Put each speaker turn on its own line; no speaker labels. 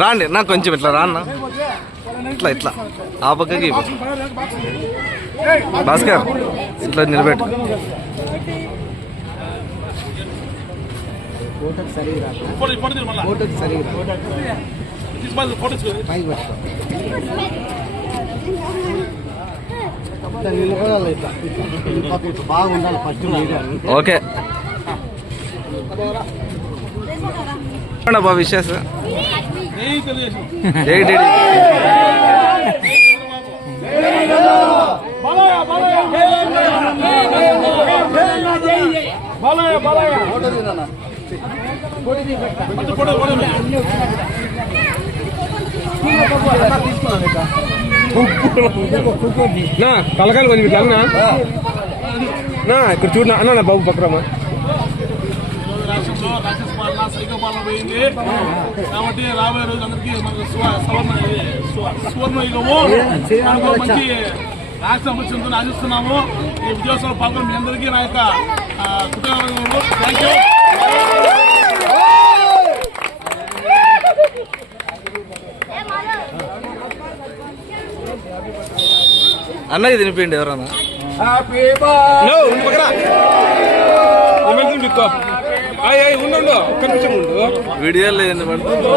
రాండి నాకు కొంచెం ఇట్లా రాన్న ఇట్లా ఇట్లా. ఆ పక్కకి. భాస్కర్ ఇట్లా నిలబెట్టు.
ఫోటోకి సరిగా రా ఫోటోకి సరిగా రా
బాబా విశేష జై టీడీ
నా కలకాలు కొంచెం ఇట్లా అన్నా నా ఇక్కడ చూడు నా అన్న నా బాబు పక్కరమ్మా
రాష్ట్రంలో రాక్షస పాలన సైకో పాలన పోయింది. కాబట్టి రాబోయే రోజు అందరికీ మనకు సువ- సవర్ణ సువర్ణ యుగము మనకు మంచి రాష్ట్రం వచ్చిందని ఆశిస్తున్నాము ఈ విజయోత్సవం పాల్గొన్న మీ అందరికీ నా యొక్క కృతజ్ఞతలు. థ్యాంక్ యూ
అన్నయ్య తినిపిండి ఎవరన్నా?
నో ఉండు పక్కన. ఎమ్మెల్సీ బిక్కో అయ్యి అయ్యి ఉండు ఒక్క నిమిషం ఉండు.
వీడియోలో ఏంది పడుతుంది